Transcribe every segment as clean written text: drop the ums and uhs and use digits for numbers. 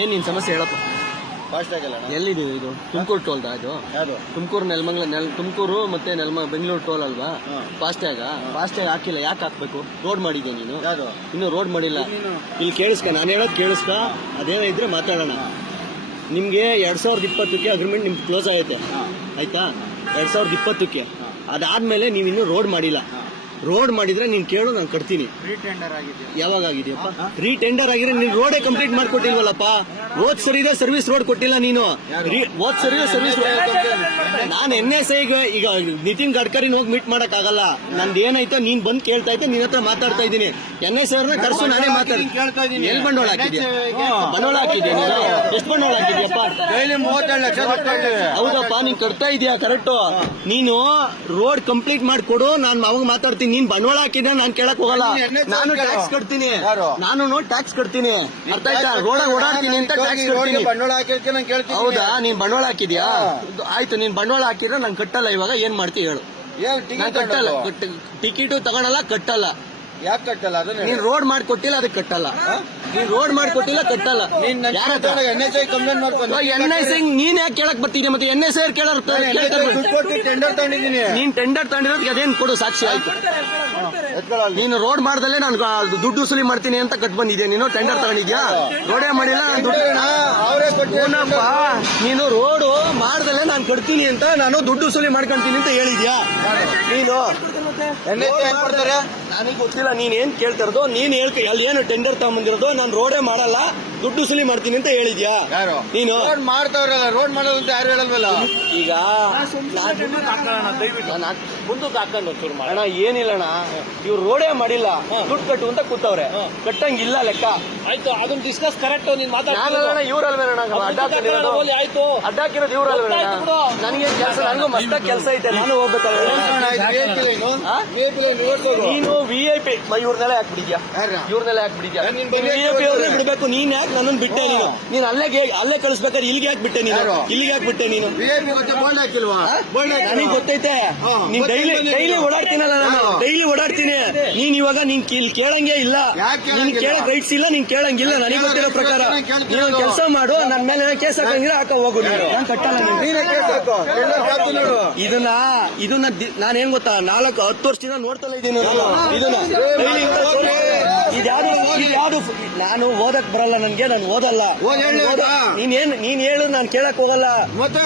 ಏನ್ ನಿನ್ ಸಮಸ್ಯೆ ಹೇಳಪ್ಪ. ಫಾಸ್ಟ್ ಆಗಿಲ್ಲ ಎಲ್ಲಿದೆ ಇದು? ತುಮಕೂರು ಟೋಲ್ ಇದು? ಯಾವುದು? ತುಮಕೂರು ತುಮಕೂರು ಮತ್ತೆ ಬೆಂಗಳೂರು ಟೋಲ್ ಅಲ್ವಾ? ಫಾಸ್ಟ್ಯಾಗ್ ಹಾಕಿಲ್ಲ. ಯಾಕೆ ಹಾಕ್ಬೇಕು? ರೋಡ್ ಮಾಡಿದ್ಯಾ ನೀನು? ಇನ್ನು ರೋಡ್ ಮಾಡಿಲ್ಲ. ಇಲ್ಲಿ ಕೇಳಿಸ್ಕ, ನಾನು ಹೇಳೋದು ಕೇಳಿಸ್ಕ. ಅದೇನೋ ಇದ್ರೆ ಮಾತಾಡೋಣ. ನಿಮ್ಗೆ 2020ಕ್ಕೆ ಅಗ್ರಿಮೆಂಟ್ ನಿಮ್ಗೆ ಕ್ಲೋಸ್ ಆಗೈತೆ, ಆಯ್ತಾ? 2020ಕ್ಕೆ. ಅದಾದ್ಮೇಲೆ ನೀವಿನ್ನೂ ರೋಡ್ ಮಾಡಿಲ್ಲ. ರೋಡ್ ಮಾಡಿದ್ರೆ ನೀನ್ ಕೇಳು, ನಾನು ಕಟ್ತೀನಿ. ಯಾವಾಗ ಆಗಿದೆಯಪ್ಪ? ರೀಟೆಂಡರ್ ಆಗಿದ್ರೆ ನೀನ್ ರೋಡೇ ಕಂಪ್ಲೀಟ್ ಮಾಡ್ಕೊಟ್ಟಿಲ್ವಲ್ಲಪ್ಪ. ಹೋದ್ ಸರಿದ ಸರ್ವಿಸ್ ರೋಡ್ ಕೊಟ್ಟಿಲ್ಲ ನೀನು. ಹೋದ್ ಸರಿದ ಸರ್ವಿಸ್ ನಾನು NSA ಈಗ ನಿತಿನ್ ಗಡ್ಕರಿನ ಹೋಗಿ ಮೀಟ್ ಮಾಡಕ್ ಆಗಲ್ಲ. ನಂದು ಏನಾಯ್ತೋ ನೀನ್ ಬಂದ್ ಕೇಳ್ತಾ ಇದ್ದೆ, ನಿನ್ನ ಹತ್ರ ಮಾತಾಡ್ತಾ ಇದ್ದೀನಿ. NSA ಅವ್ರನ್ನ ಕರ್ಸು, ನಾನೇ ಮಾತಾಡ್ತೀನಿ. ಎಲ್ಲಿ ಬಂಡವಾಳ ಹಾಕಿದ್ಯಾ? ಬಂಡವಾಳ ಹಾಕಿದ್ಯಾ ನೀನು? ಎಷ್ಟು ಬಂಡವಾಳ ಹಾಕಿದ್ಯಪ್ಪ? 37 ಲಕ್ಷ. ಹೌದಪ್ಪ, ನೀನ್ ಕಟ್ತಾ ಇದೀಯಾ ಕರೆಕ್ಟ್. ನೀನು ರೋಡ್ ಕಂಪ್ಲೀಟ್ ಮಾಡ್ಕೊಡು, ನಾನು ಅವಾಗ ಮಾತಾಡ್ತೀನಿ. ನೀನ್ ಬಂಡವಾಳ ಹಾಕಿದ್ರೆ ನಾನು ಕೇಳಕ್ ಹೋಗಲ್ಲ. ನಾನು ಟ್ಯಾಕ್ಸ್ ಕಟ್ತೀನಿ. ಟ್ಯಾಕ್ಸ್ ಕಟ್ತೀನಿ. ಅರ್ಥ ಆಯ್ತಾ? ರೋಡ್ ಓಡಾಡ್ತೀನಿ ಅಂತ ಟ್ಯಾಕ್ಸ್ ಕಟ್ತೀನಿ. ಬಂಡವಾಳ ಹಾಕಿರ್ತೀನಿ ನಾನು ಕೇಳ್ತೀನಿ. ಹೌದಾ? ನೀನ್ ಬಂಡವಾಳ ಹಾಕಿದ್ಯಾ? ಆಯ್ತು, ನೀನ್ ಬಂಡವಾಳ ಹಾಕಿದ್ರೆ ನಾನು ಕಟ್ಟಲ್ಲ. ಇವಾಗ ಏನ್ ಮಾಡ್ತೀವಿ ಹೇಳು? ನಾನು ಕಟ್ಟಲ್ಲ. ಟಿಕೆಟು ತಗೊಳಲ್ಲ, ಕಟ್ಟಲ್ಲ. ಯಾಕೆ ಕಟ್ಟಲ್ಲ? ಅದನ್ನ ನೀನ್ ರೋಡ್ ಮಾಡ್ಕೊಟ್ಟಿಲ್ಲ, ಅದಕ್ಕೆ ಕಟ್ಟಲ್ಲ. ನೀನ್ ರೋಡ್ ಮಾಡ್ಕೊಟ್ಟಿಲ್ಲ, ಕಟ್ಟಲ್ಲ. NSA ಕಂಪ್ಲೇಂಟ್ ಮಾಡ್ಕೊಂಡು NSA ನೀನ್ ಯಾಕೆ ಕೇಳಕ್ ಬರ್ತಿದ್ಯಾ? ಮತ್ತೆ NSA ಟೆಂಡರ್ ತಗೊಂಡಿದ್ದೀನಿ. ನೀನ್ ಟೆಂಡರ್ ತಗೊಂಡಿರೋದಕ್ಕೆ ಅದೇನ್ ಕೊಡು ಸಾಕ್ಷಿ? ಆಯ್ತು, ನೀನು ರೋಡ್ ಮಾಡ್ದಲ್ಲೇ ನಾನು ದುಡ್ಡು ವಸೂಲಿ ಮಾಡ್ತೀನಿ ಅಂತ ಕಟ್ ಬಂದಿದ್ಯಾ? ನೀನು ಟೆಂಡರ್ ತಗೊಂಡಿದ್ಯಾ? ರೋಡೇ ಮಾಡಿಲ್ಲ, ನೀನು ರೋಡು ಮಾಡ್ದಲ್ಲೇ ನಾನು ಕಟ್ತೀನಿ ಅಂತ ನಾನು ದುಡ್ಡು ವಸೂಲಿ ಮಾಡ್ಕೊಂತೀನಿ ಅಂತ ಹೇಳಿದ್ಯಾ ನೀನು? ನನಗೆ ಗೊತ್ತಿಲ್ಲ ನೀನ್ ಏನ್ ಕೇಳ್ತಿರೋದು. ನೀನ್ ಹೇಳ್ತಿ ಅಲ್ಲಿ ಏನು ಟೆಂಡರ್ ತಗೊಂಬಂದಿರೋದು. ನಾನು ರೋಡೇ ಮಾಡಲ್ಲ, ದುಡ್ಡು ವಸೂಲಿ ಮಾಡ್ತೀನಿ ಅಂತ ಹೇಳಿದ್ಯಾ ನೀನು? ಮಾಡ್ತಾವ್ರಲ್ಲ, ರೋಡ್ ಮಾಡೋದು ಅಂತ ಯಾರು ಹೇಳಲ್ವಲ್ಲ. ಈಗ ಮುಂದಕ್ಕೆ ಹಾಕೊಂಡು ಶುರು ಮಾಡೋಣ. ಏನಿಲ್ಲಣ್ಣ, ಇವ್ರು ರೋಡೇ ಮಾಡಿಲ್ಲ, ದುಡ್ಡು ಕಟ್ಟು ಅಂತ ಕೂತವ್ರೆ. ಕಟ್ಟಂಗಿಲ್ಲ ಲೆಕ್ಕ. ಆಯ್ತು, ಅದನ್ನ ಡಿಸ್ಕಸ್ ಕರೆಕ್ಟ್. ನೀನ್ ಮಾತಾಡೋಣ. ಇವ್ರಲ್ವೇಣ ಆಯ್ತು, ಅಡ್ಡಾಕಿರೋದು ಇವ್ರಲ್ವೇಣ? ನನಗೆ ಕೆಲಸ, ನನಗೂ ಮಸ್ತ ಕೆಲಸ ಐತೆ, ನಾನು ಹೋಗ್ಬೇಕಲ್ಲ. ನೀನು VIP ಇವ್ರನ್ನೆಲ್ಲ ಹಾಕ್ಬಿಟ್ಟಿದ್ಯಾ? ಇವ್ರನ್ನೆಲ್ಲ ಹಾಕ್ಬಿಟ್ಟಿದ್ಯಾ? VIP ಅವ್ರನ್ನೇ ಬಿಡ್ಬೇಕು. ನೀನ್ ಯಾಕೆ ನನ್ನನ್ನು ಬಿಟ್ಟೆ? ನೀನ್ ಅಲ್ಲೇ ಕಳಿಸ್ಬೇಕಾದ್ರೆ ಇಲ್ಲಿಗೆ ಯಾಕೆ ಬಿಟ್ಟೆ ನೀನು? ಇಲ್ಲಿಗೆ ಯಾಕೆ ಬಿಟ್ಟೆ ನೀನು? ನನಗೆ ಗೊತ್ತೈತೆ. ನೀನ್ ಡೈಲಿ ಓಡಾಡ್ತೀನಲ್ಲ, ನಾನು ಡೈಲಿ ಓಡಾಡ್ತೀನಿ. ನೀನ್ ಇವಾಗ ನೀನ್ ಕೇಳಂಗೆ ಇಲ್ಲ, ನೀನ್ ಕೇಳಕ್ ರೈಟ್ಸ್ ಇಲ್ಲ, ನೀನ್ ಕೇಳಂಗಿಲ್ಲ. ನನಗೆ ಗೊತ್ತಿರೋ ಪ್ರಕಾರ ನೀನು ಕೆಲಸ ಮಾಡು. ನನ್ನ ಮೇಲೆ ಕೇಸ್ ಹಾಕಂಗಿಲ್ಲ, ಹಾಕ ಹೋಗು. ನಾನು ಕಟ್ಟಲ್ಲ. ಇದನ್ನ ನಾನೇನ್ ಗೊತ್ತಾ, 10 ವರ್ಷದಿಂದ ನೋಡ್ತಲ್ಲ ಇದ್ದೀನಿ. ಇದ್ಯಾವುದು ನಾನು ಓದಕ್ ಬರಲ್ಲ, ನನ್ಗೆ. ನಾನು ಓದಲ್ಲ. ನೀನ್ ಹೇಳು, ನಾನ್ ಕೇಳಕ್ ಹೋಗಲ್ಲ.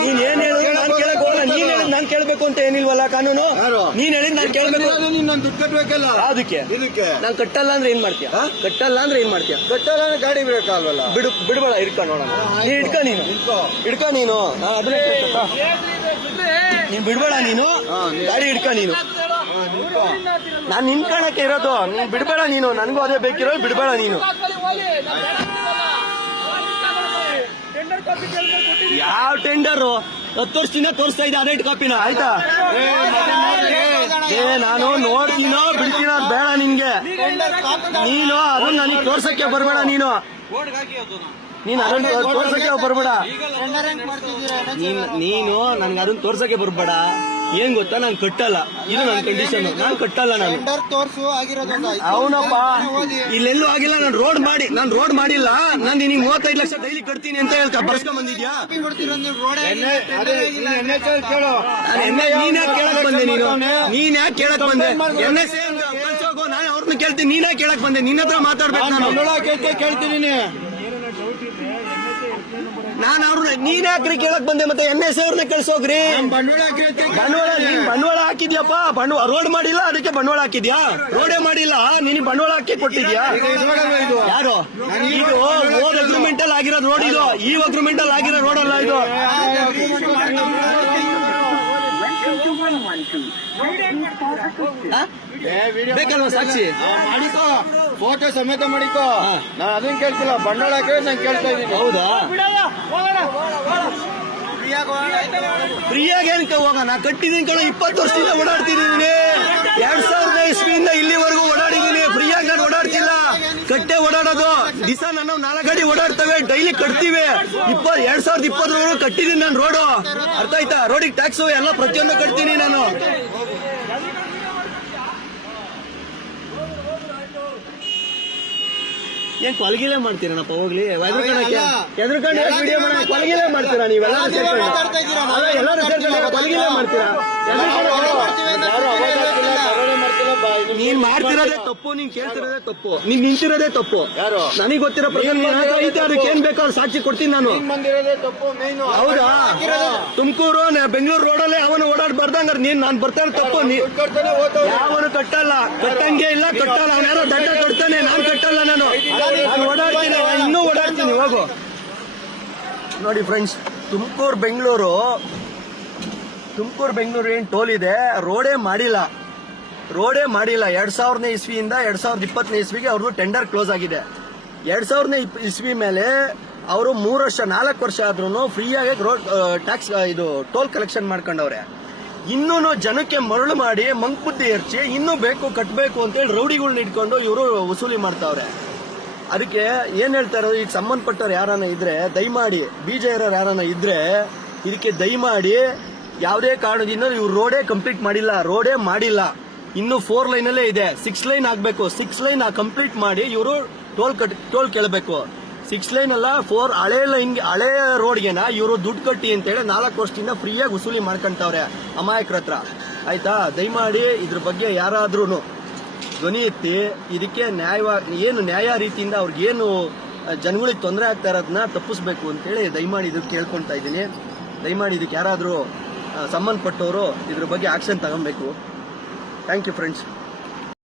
ನೀನ್ ಏನ್ ಹೇಳು, ನಾನ್ ಕೇಳಕ್ ಹೋಗಲ್ಲ. ನೀನ್ ಹೇಳಿದ್ ನಾನ್ ಕೇಳ್ಬೇಕು ಅಂತ ಏನಿಲ್ವಲ್ಲ ಕಾನೂನು. ನೀನ್ ಹೇಳಿದ್ ನಾನ್ ಕೇಳ್ಬೇಕು. ಅದಕ್ಕೆ ನಾನ್ ಕಟ್ಟಲ್ಲ ಅಂದ್ರೆ ಏನ್ ಮಾಡ್ತೀಯ? ಕಟ್ಟಲ್ಲ ಅಂದ್ರೆ ಏನ್ ಮಾಡ್ತೀಯ? ಕಟ್ಟಲ್ಲ ಅಂದ್ರೆ ಗಾಡಿ ಬಿಡಕ್ಕಾಗಲ್ಲ. ಬಿಡ್ಬೇಡ, ಇಡ್ಕೊಂಡು ನೋಡೋಣ. ನೀನ್ ಇಡ್ಕ ನೀನು ಅದನ್ನೇ ನೀನ್ ಬಿಡ್ಬೇಡ. ನೀನು ಗಾಡಿ ಇಡ್ಕ. ನೀನು ನಾನ್ ನಿನ್ಕಣಕ್ಕೆ ಇರೋದು. ನೀನ್ ಬಿಡ್ಬೇಡ. ನೀನು ನನ್ಗೂ ಅದೇ ಬೇಕಿರೋ. ಬಿಡ್ಬೇಡ ನೀನು. ಯಾವ ಟೆಂಡರು? 10 ವರ್ಷದಿಂದ ತೋರಿಸ್ತಾ ಇದ್ದೆ, ಅದೇ ಕಾಪಿನ. ಆಯ್ತಾ? ನಾನು ನೋಡ್ತೀನೋ ಬಿಡ್ತೀನೋ ಬೇಡ ನಿನ್ಗೆ. ನೀನು ಅದನ್ನ ನನಗೆ ತೋರ್ಸಕ್ಕೆ ಬರ್ಬೇಡ. ನೀನು ಅದನ್ನ ತೋರ್ಸಕ್ಕೆ ಬರ್ಬೇಡ. ನೀನು ನನ್ಗೆ ಅದನ್ನ ತೋರ್ಸಕ್ಕೆ ಬರ್ಬೇಡ. ಏನ್ ಗೊತ್ತಾ, ನಾನು ಕಟ್ಟಲ್ಲ. ಇದು ನನ್ನ ಕಂಡೀಷನ್. ನಾನು ಕಟ್ಟಲ್ಲ. ನಾನು ಅವನಪ್ಪ ಇಲ್ಲೆಲ್ಲೂ ಆಗಿಲ್ಲ. ನಾನು ರೋಡ್ ಮಾಡಿಲ್ಲ. ನಾನು ನಿನಗೆ 35 ಲಕ್ಷ ಡೈಲಿ ಕಟ್ತೀನಿ ಅಂತ ಹೇಳ್ತಾ ಬರ್ಸ್ಕೊಂಡ್ ಬಂದಿದ್ಯಾ? ನೀನ್ ಯಾಕೆ ಕೇಳಕ್ ಬಂದೆ? ನೀನ್ ಯಾಕೆ ಕೇಳಕ್ ಬಂದೆ? NSA ನಾನು ಅವ್ರನ್ನ ಕೇಳ್ತೀನಿ. ನೀನ್ ಯಾಕೆ ಕೇಳಕ್ ಬಂದೆ? ನಿನ್ನ ಹತ್ರ ಮಾತಾಡ್ಬೇಕು. ನಾನು ಕೇಳ್ತೀನಿ. ನಾನು ಅವ್ರನ್ನ ನೀನ್ ಯಾಕ್ರಿ ಕೇಳಕ್ ಬಂದೆ? ಮತ್ತೆ NSA ಅವ್ರನ್ನ ಕಳ್ಸೋಗ್ರಿ. ಬಂಡವಾಳ ಹಾಕಿದ್ಯಪ್ಪ. ರೋಡ್ ಮಾಡಿಲ್ಲ, ಅದಕ್ಕೆ ಬಂಡವಾಳ ಹಾಕಿದ್ಯಾ? ರೋಡೇ ಮಾಡಿಲ್ಲ, ನೀನ್ ಬಂಡವಾಳ ಹಾಕಿ ಕೊಟ್ಟಿದ್ಯಾ? ಯಾರು? ಇದು ಓದ್ ಅಗ್ರಿಮೆಂಟ್ ಅಲ್ಲಿ ಆಗಿರೋ ರೋಡ್. ಇದು ಈ ಅಗ್ರಿಮೆಂಟ್ ಅಲ್ಲಿ ಆಗಿರೋ ರೋಡ್ ಅಲ್ಲ ಇದು. ಬೇಕಲ್ವಾ ಸಾಕ್ಷಿ? ಮಾಡಿಕೋ, ಫೋಟೋ ಸಮೇತ ಮಾಡಿಕೋ. ನಾನು ಅದನ್ನ ಕೇಳ್ತಿಲ್ಲ, ಬಂಡವಾಳ ಹಾಕಿ ನಾನು ಕೇಳ್ತಾ ಇದ್ದೀನಿ. ಹೌದಾ? ಫ್ರೀಯಾಗಿ ಏನಕ್ಕೆ ಹೋಗೋಣ? ಕಟ್ಟಿದ್ದೀನಿ ಕಣ. 20 ವರ್ಷದಿಂದ ಓಡಾಡ್ತಿದ್ದೀನಿ. 2000 ಇಸ್ವಿಯಿಂದ ಇಲ್ಲಿವರೆಗೂ ಓಡಾಡಿದ್ದೀನಿ. ಫ್ರೀಯಾಗಿ ನಾನು ಓಡಾಡ್ತಿಲ್ಲ, ಕಟ್ಟೆ ಓಡಾಡೋದು. ದಿವಸ ನಾನು 4 ಗಾಡಿ ಓಡಾಡ್ತವೆ, ಡೈಲಿ ಕಟ್ತೀವಿ. 2020 ಕಟ್ಟಿದ್ದೀನಿ ನಾನು ರೋಡು. ಅರ್ಥ ಆಯ್ತಾ? ರೋಡಿಗೆ ಟ್ಯಾಕ್ಸ್ ಎಲ್ಲ ಪ್ರತಿಯೊಂದು ಕಟ್ತೀನಿ ನಾನು. ಏನ್ ಕೊಲಗಿಲೆ ಮಾಡ್ತೀರನಪ್ಪ ಹೋಗ್ಲಿ ಎದ್ರುಕೊಂಡು ವಿಡಿಯೋ ಮಾಡ ಕೊಲಗಿಲೆ ಮಾಡ್ತೀರಾ ನೀವೆಲ್ಲ ಎಲ್ಲರೂ ಸೇರ್ಕೊಂಡು ಕೊಲಗಿಲೆ ಮಾಡ್ತೀರಾ ನೀನ್ ಮಾಡ್ತಿರೋದೇ ತಪ್ಪು, ನೀನ್ ಕೇಳ್ತಿರೋದೇ ತಪ್ಪು, ನೀನ್ ನಿಂತಿರೋದೇ ತಪ್ಪು. ಯಾರು ನನಗೆ ಗೊತ್ತಿರೋ ಪ್ರಕಾರ ನೀನ್ ಹತ್ರ ಐತೆ, ಅದಕ್ಕೆ ಏನ್ ಬೇಕಾದ್ರೂ ಸಾಕ್ಷಿ ಕೊಡ್ತೀನಿ ನಾನು. ಬಂದಿರೋದೇ ತಪ್ಪು ಮೇನು. ಹೌದಾ? ತುಮಕೂರು ಬೆಂಗಳೂರು ರೋಡಲ್ಲಿ ಅವನು ಓಡಾಡ್ಬಾರ್ದಂಗಾರ ನೀನ್ ನಾನ್ ಬರ್ತಾ ಇರೋ ತಪ್ಪು. ಯಾವನು ಕಟ್ಟಲ್ಲ, ಕಟ್ಟಂಗೆ ಇಲ್ಲ, ಕಟ್ಟಲ್ಲ. ಅವನ ಯಾರೋ ದಂಡ ಕಟ್ತಾನೆ, ನಾನ್ ಕಟ್ಟಲ್ಲ. ನಾನು ಓಡಾಡ್ತೀನಿ, ಇನ್ನೂ ಓಡಾಡ್ತೀನಿ. ಹೋಗು. ನೋಡಿ ಫ್ರೆಂಡ್ಸ್, ತುಮಕೂರು ಬೆಂಗಳೂರು ಏನ್ ಟೋಲ್ ಇದೆ, ರೋಡೇ ಮಾಡಿಲ್ಲ. 2000ನೇ ಇಸ್ವಿಯಿಂದ 2020ನೇ ಇಸ್ವಿಗೆ ಅವ್ರದ್ದು ಟೆಂಡರ್ ಕ್ಲೋಸ್ ಆಗಿದೆ. 2000ನೇ ಇಸ್ವಿ ಮೇಲೆ ಅವರು 4 ವರ್ಷ ಆದ್ರೂ ಫ್ರೀಯಾಗಿ ರೋಡ್ ಟ್ಯಾಕ್ಸ್ ಇದು ಟೋಲ್ ಕಲೆಕ್ಷನ್ ಮಾಡ್ಕೊಂಡವ್ರೆ. ಇನ್ನೂ ಜನಕ್ಕೆ ಮರಳು ಮಾಡಿ ಮಂಕ್ಬುದ್ಧಿ ಎರಚಿ ಇನ್ನೂ ಬೇಕು ಕಟ್ಟಬೇಕು ಅಂತೇಳಿ ರೌಡಿಗಳನ್ನ ಇಟ್ಕೊಂಡು ಇವರು ವಸೂಲಿ ಮಾಡ್ತಾವ್ರೆ. ಅದಕ್ಕೆ ಏನ್ ಹೇಳ್ತಾರೋ, ಈಗ ಸಂಬಂಧಪಟ್ಟವ್ರು ಯಾರನ್ನ ಇದ್ರೆ ದಯಮಾಡಿ, ಬೀಜ ಇರೋರು ಯಾರನ್ನ ಇದ್ರೆ ಇದಕ್ಕೆ ದಯಮಾಡಿ ಯಾವುದೇ ಕಾರಣದಿಂದ ಇವ್ರು ರೋಡೇ ಕಂಪ್ಲೀಟ್ ಮಾಡಿಲ್ಲ. ಇನ್ನು 4 ಲೈನಲ್ಲೇ ಇದೆ. 6 ಲೈನ್ ಆಗ್ಬೇಕು. 6 ಲೈನ್ ಕಂಪ್ಲೀಟ್ ಮಾಡಿ ಇವರು ಟೋಲ್ ಕೇಳಬೇಕು. 6 ಲೈನ್ ಅಲ್ಲ, 4 ಹಳೆ ರೋಡ್ಗೆನ ಇವರು ದುಡ್ಡು ಕಟ್ಟಿ ಅಂತೇಳಿ 4 ವರ್ಷದಿಂದ ಫ್ರೀಯಾಗಿ ವಸೂಲಿ ಮಾಡ್ಕೊಂತವ್ರೆ ಅಮಾಯಕರ ಹತ್ರ. ಆಯ್ತಾ? ದಯಮಾಡಿ ಇದ್ರ ಬಗ್ಗೆ ಯಾರಾದ್ರೂ ಧ್ವನಿ ಎತ್ತಿ ಇದಕ್ಕೆ ನ್ಯಾಯ ರೀತಿಯಿಂದ ಅವ್ರಿಗೇನು ಜನಗಳಿಗೆ ತೊಂದರೆ ಆಗ್ತಾ ಇರೋದನ್ನ ತಪ್ಪಿಸ್ಬೇಕು ಅಂತೇಳಿ ದಯಮಾಡಿ ಇದಕ್ಕೆ ಕೇಳ್ಕೊಂತಾ ಇದ್ದೀನಿ. ದಯಮಾಡಿ ಇದಕ್ಕೆ ಯಾರಾದ್ರೂ ಸಂಬಂಧಪಟ್ಟವರು ಇದ್ರ ಬಗ್ಗೆ ಆಕ್ಷನ್ ತಗೊಬೇಕು. Thank you friends.